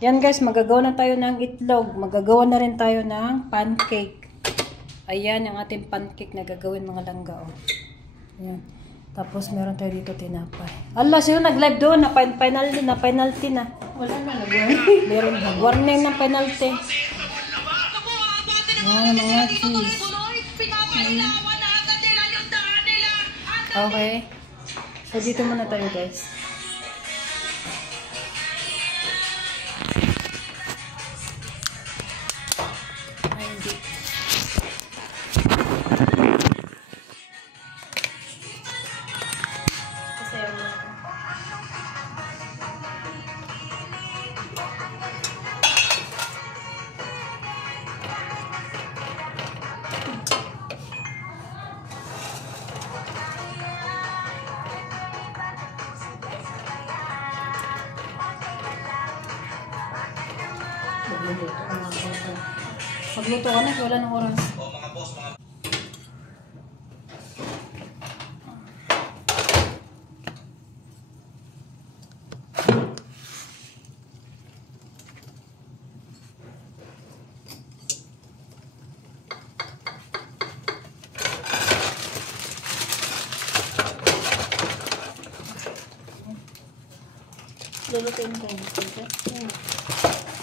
Yan guys, magagawa na tayo ng itlog. Magagawa na rin tayo ng pancake. Ayan, yung ating pancake na gagawin mga langga. Oh. Ayan. Tapos meron tayo dito tinapay. Allah, sino nag-live doon? Na penalty na. Wala na nag-warning. Meron nag-warning ng penalty. Ayan, mga cheese. Okay. So, dito muna tayo guys. Ay, hindi. Kasayaw mo. Magluto ka na, wala ng oras. Lulutuin ko yung pizza.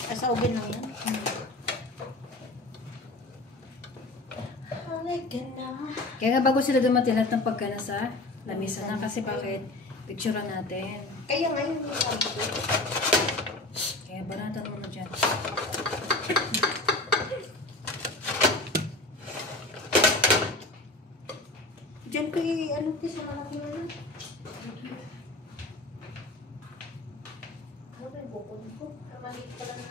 Asa ugin lang yan. Kaya nga bago sila dumating lahat ng pagkana sa lamisa na kasi bakit picturean natin. Kaya ngayon yung sabi ko. Kaya banatan mo na dyan. Diyan ko ano ko sa malaki na lang. Ano ba yung bukod ko? Maliit pala na.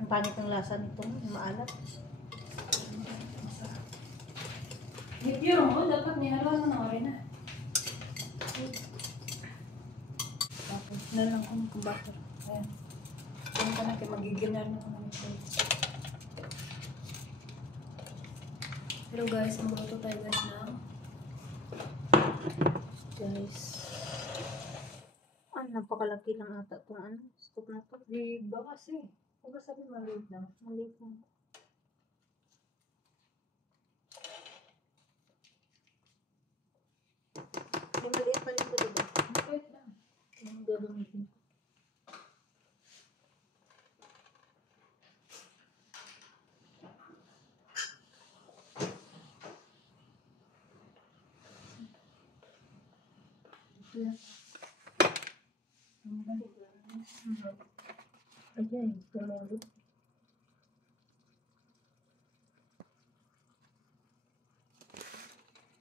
Ang pangit ng lasa nito, maalat. Pure mo, dapat nihaluan mo na orin na. Tapos na lang kung butter. Ayan. Ayan ka na kayo, magiginar na kung ano siya. Hello guys, magluto tayo guys now. Guys. Napakalaki lang ata itong scoop na to. Big ba kasi? Huwag ka sabi maliit lang. Maliit lang. May maliit pa rin ko diba? Maliit lang. Anong gagamitin ko? Ito yan. Ayan, tumulog.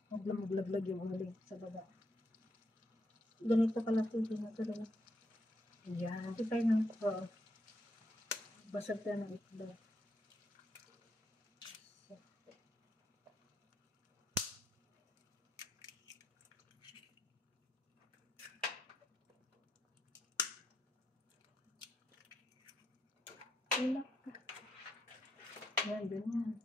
Maglaglag yung uling sa baba. Ganito kalaki din ito rin. Yan. Ito tayo ng Basag tayo ng itlog. Yan, ganyan.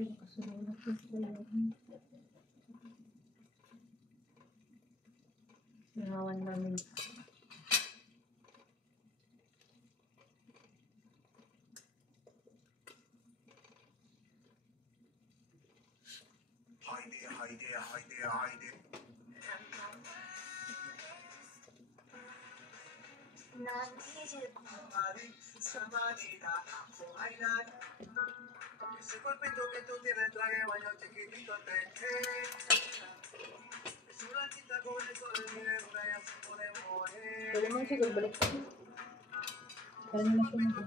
Ay, kasunod ko sila. Singawan namin. Haydi haydi haydi haydi. Samadina ako ay nag. Ese cuerpito que tú tienes trae baño chiquitito te es una chita con eso de mi negra ya se pone mujer. Pwede mo siguro balik. Pwede mo siguro.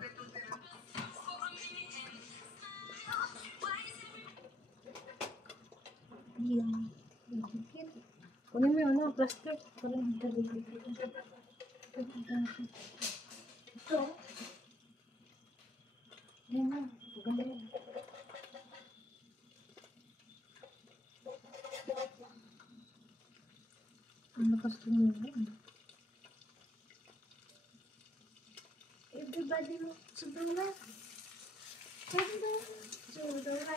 Yan. Kunin mo yung ano, plastic. Para hindi ka dito. Ito. Yan na. Maganda yan. Ang lakas ko nyo yan. Everybody mo. Sudura. Sudura. Sudura.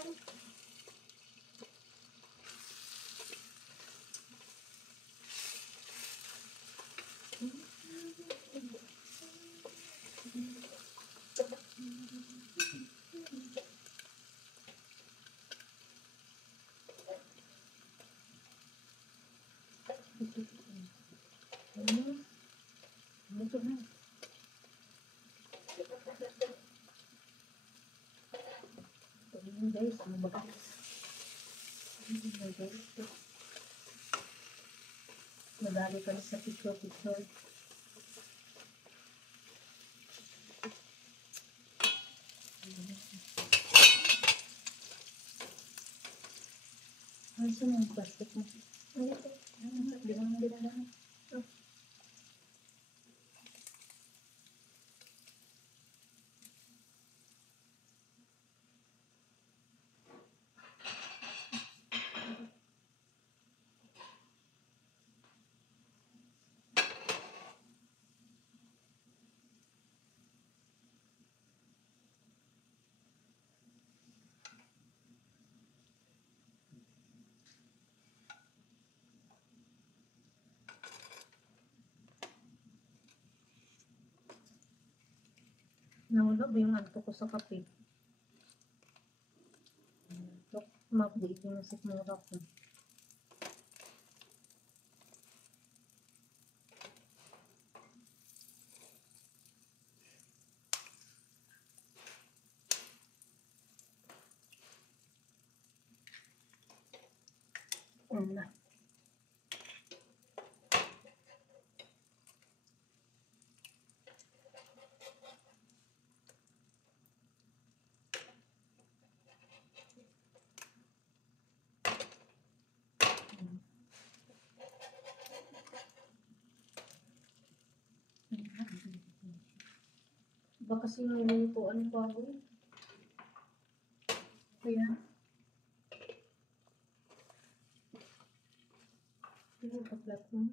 Ito na. Ito guys, ano ba guys? Madali ka sa picture. Ano sa mga plastic mo? Ano ito? Di ba nga dinalaman? Nawala ba yung anto ko sa kape? Mapdate yung sikmura ko. Una. Baka kasi nilulutuan ko ako eh. Kaya. Ano ka plat mo?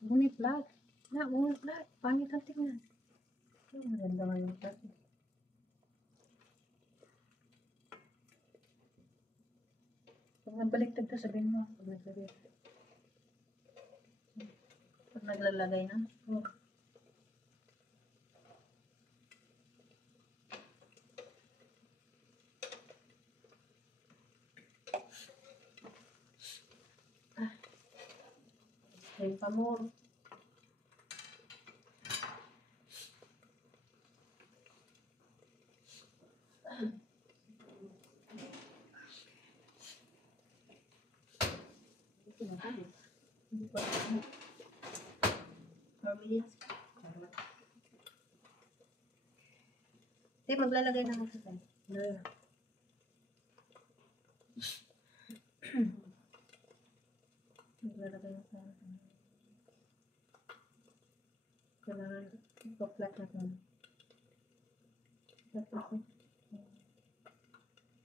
Muna plat. Muna plat. Pangit ang tingnan. Maganda nga yung plat. Pag nagbaliktad ka, sabihin mo. Pag nagbaliktad. Pag naglalagay na. Oh. Ay, pamor. Hindi pa. 4 minutes. Maglalagay na ako sa tayo. Naglalagay na sa kailangan ipaplat natin. Tapos,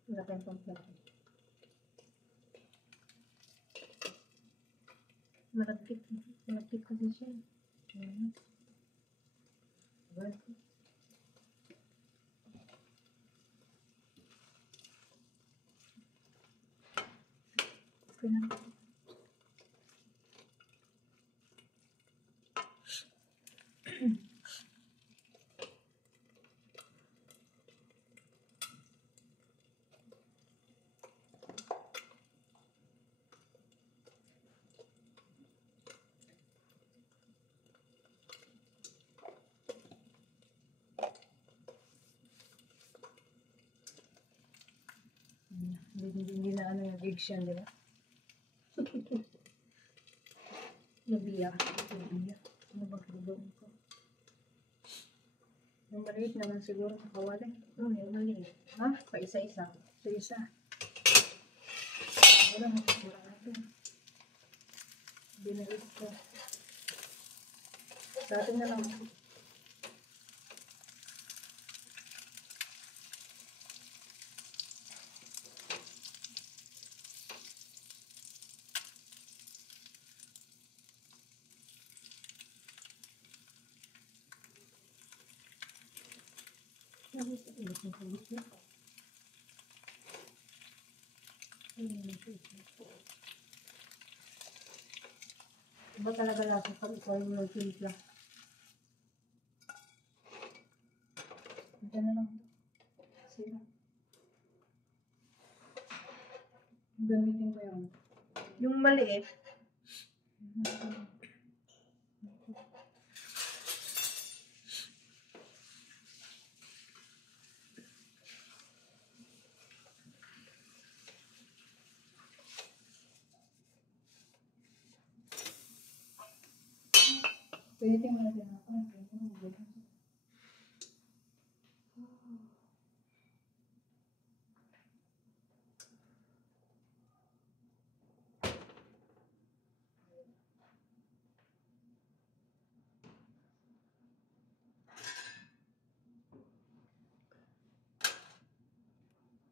lagay pang plat. Malagkit kasi siya. Hindi na ano yung gigs yan, di ba? Nabiya. Ano ba gagawin ko? Yung maliit naman siguro nakawala. Yung maliit. Ha? Pa isa-isa. Isa-isa. Wala na siguro natin. Binalik ko. Sa atin na lang. Iba talaga lasa pag ikaw yung nagtimpla. Ito na lang. Sila. Gamitin ko yun. Yung maliit. Pwede mo natin ako.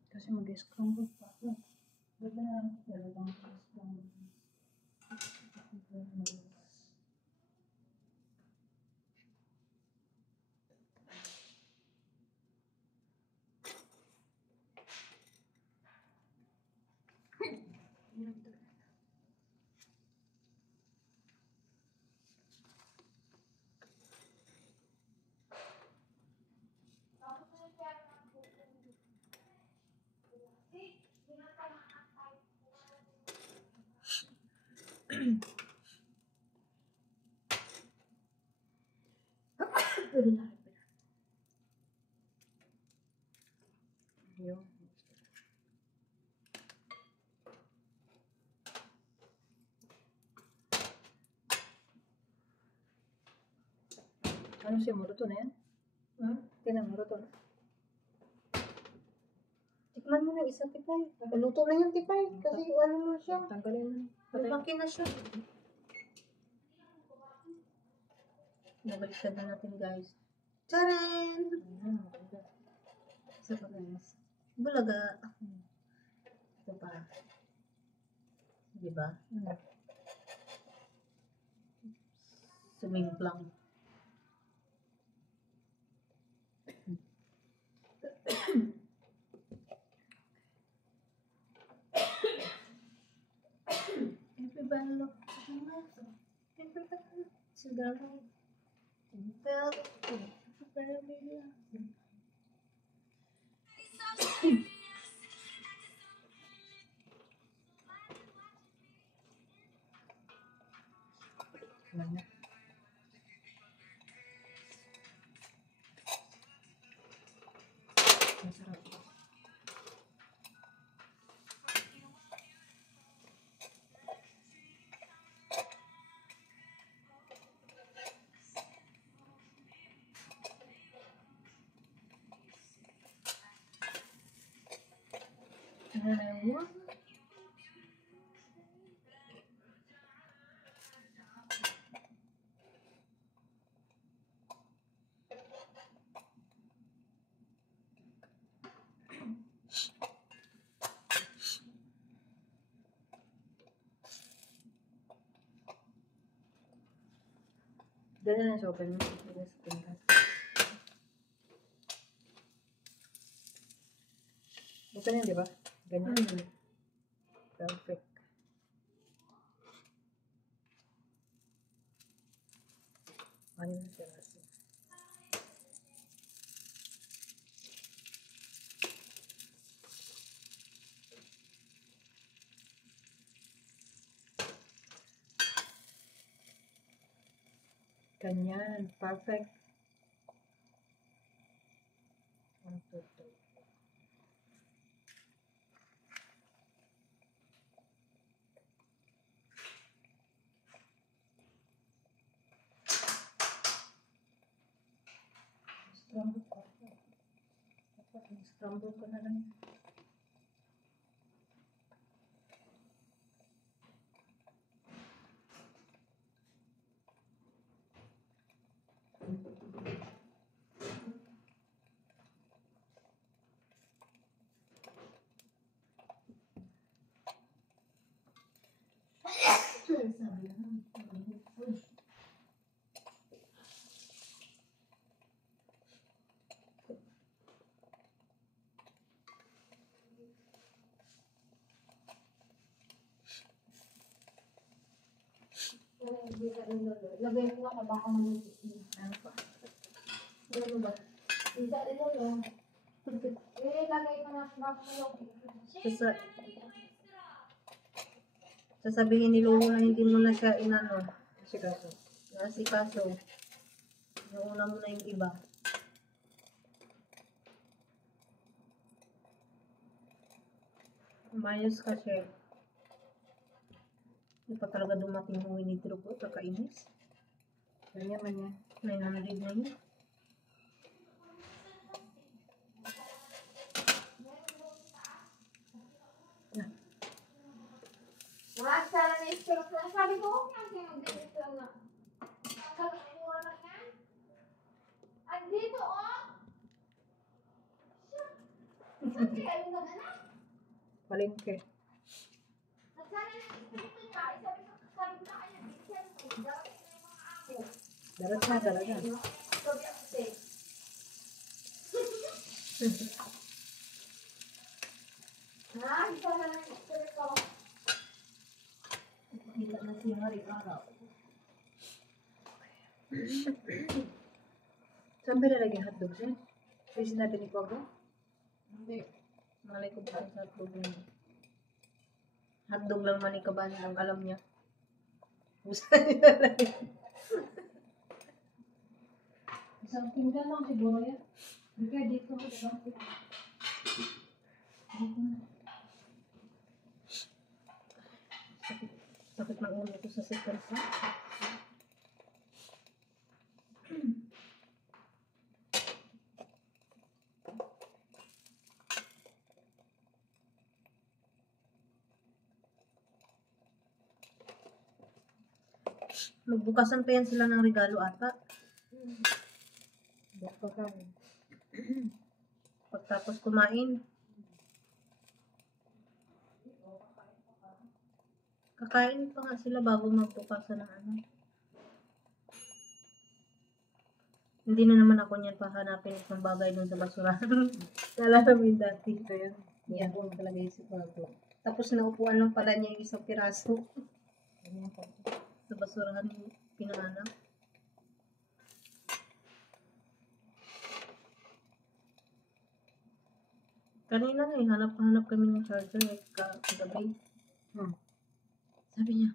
Kasi mag-scramble pa ako. Ba't na lang talagang mag-scramble? Yun. Ano siya, maruto na yan? Tingnan, maruto na. Tikman mo na isa, Tipay. Luto na yan, Tipay. Kasi ano mo siya. Tanggalin mo. Malaki na siya. Nabaliktad na natin, guys. Tcharan! Isa pa, guys. Bulaga. Ito pa. Diba? Sumimplang. Everybody look sigaro. Masarap. Ano na yung Ganun na siya open mo. Open yan, di ba? Ganyan. Perfect. Ano na siya? Ganyan. Perfect. 1, 2, 3. Scramble ko. Dapat scramble ko na lang. Lagay mo na ka baka malutis na. Ano pa? Ano ba? Isa rin lang. Lagay mo na baka malutis. Sasabihin ni Lolo na hindi mo na siya inano. Nasikaso. Nauna mo na yung iba. Umayos ka siya. Hindi pa talaga dumating yung winidro ko. Kakainis. Ganyan man yan. 900 na yun. Masara na istorok na. Sabi ko, okay, ang ganito lang na. Ang kalimura na yan. At dito, oh. Saan kaya yung naganak? Palengke. Nasara na istorok na. Sabi ko na kanya, Vincent, dapat na yung mga ako. Darat na talaga. Sabi ako sa'yo. Ha? Nasara na istorok ko. Kita na siya hari-araw. Saan ba nalagay hotdog siya? Kasi sinabi ni Kogo? Hindi. Malay ko ba sa hotdog niya? Hotdog lang manikaban ang alam niya. Gusto niya lang. Isang pinggan lang siguro yan. Hindi kaya dito. Isang pinggan. Sakit ng ulo ko sa second pa. Magbukasan pa yan sila ng regalo ata. Baka kami. Pagtapos kumain. Kakain pa nga sila bago magbukasan ng ano. Hindi na naman ako niyan pahanapin isang bagay dun sa basurahan. Nalala mo yung dati. Ito yan. Yeah. Yan po talaga isip ko ito. Tapos naupuan lang pala niya yung isang piraso. Ganyan po. Sa basurahan yung pinahanap. Kanina nga hanap-hanap kami ng charger kagabi. Sabi niya,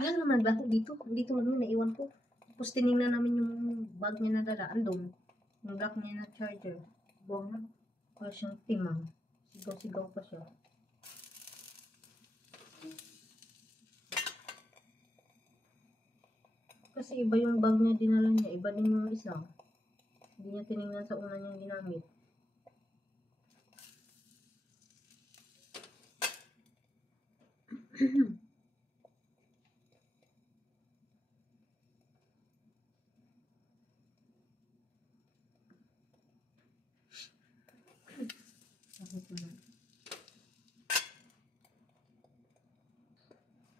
alam naman ba dito namin naiwan ko. Tapos tinignan namin yung bag niya na dala. Andun. Yung black niya na charger. Buwang na. Kaya siyang timang. Sigaw-sigaw pa siya. Kasi iba yung bag niya dinala niya. Iba din yung isa. Hindi niya tinignan sa una niyang ginamit.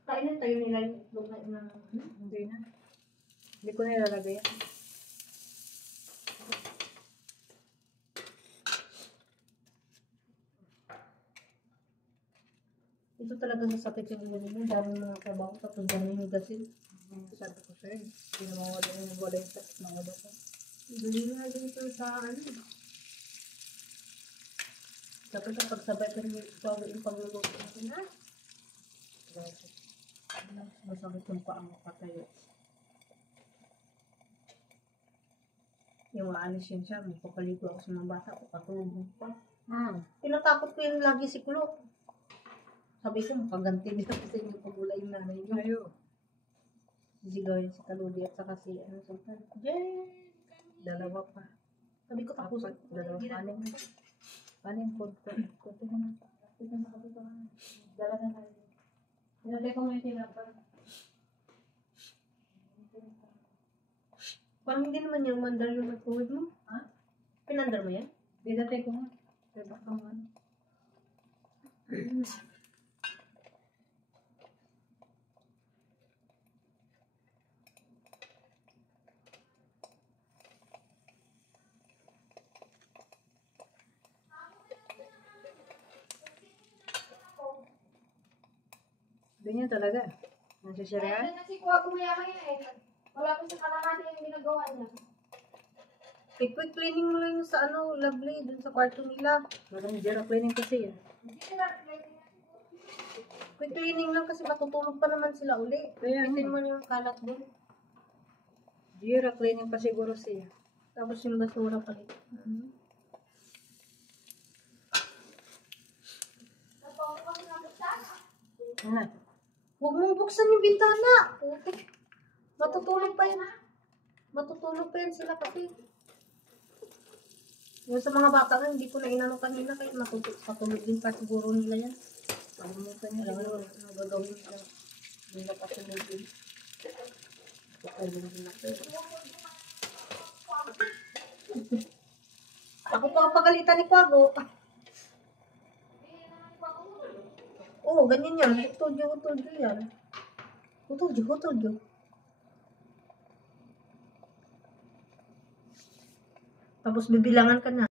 Kainin tayo nila yung itlog na Hindi na. Hindi ko na ilalagay. Ito talaga masakit yung ulo mo. Dami mga trabaho tapos dami yung gasin. Sabi ko sa'yo, hindi na mawala yung sakit ng ulo ko. Dali na dito sa ano. Dapat kapag sabay ka rin yung pagluluto natin, ha? Masakit yung paang patayo. Yung maalis yun siya, magpapaligo ako sa mga bata, papatulog pa. Hmm. Tinatakot ko yun lagi si Klo. Sabi ko, makaganti nila kasi yung pagulay yung nanay niyo. Ayo. Sigawin si Kaludi at saka si Sultan. Jen! Dalawa pa. Sabi ko, tapos Apat. Dalawa pa. Paning konti. Konti na lang. Konti na nakabito ka. Dala na tayo. Pinatay ko ngayon tinapay. Parang hindi naman yung mandar yung nag-uwid mo. Ha? Pinandar mo yan? Pinatay ko nga. Kaya baka man. Ganyan talaga. Nasisiraan? Ayun na si Kuya Kuya eh. Wala pa sa kalahati yung ginagawa niya. Quick cleaning mo lang yung sa ano, lovely, dun sa kwarto nila. Maraming zero cleaning kasi yan. Quick cleaning lang kasi matutulog pa naman sila uli. Kaya Pitin mo na yung kalat dun. Zero cleaning pa siguro siya. Tapos yung basura palit. Ano? Huwag mong buksan yung bintana. Putik. Matutulog pa yan. Matutulog pa yan sila kasi. Yung sa mga bata nga, hindi ko na inano kanina kaya matutulog din pa siguro nila yan. Palimutan niya Alam lang. mo, nagagawin nila. Hindi na patulog din. Okay, din natin. Ako pa pagalitan ni Kwago. Oo, ganyan yan. Utodyo yan. Utodyo. Tapos bibilangan ka na.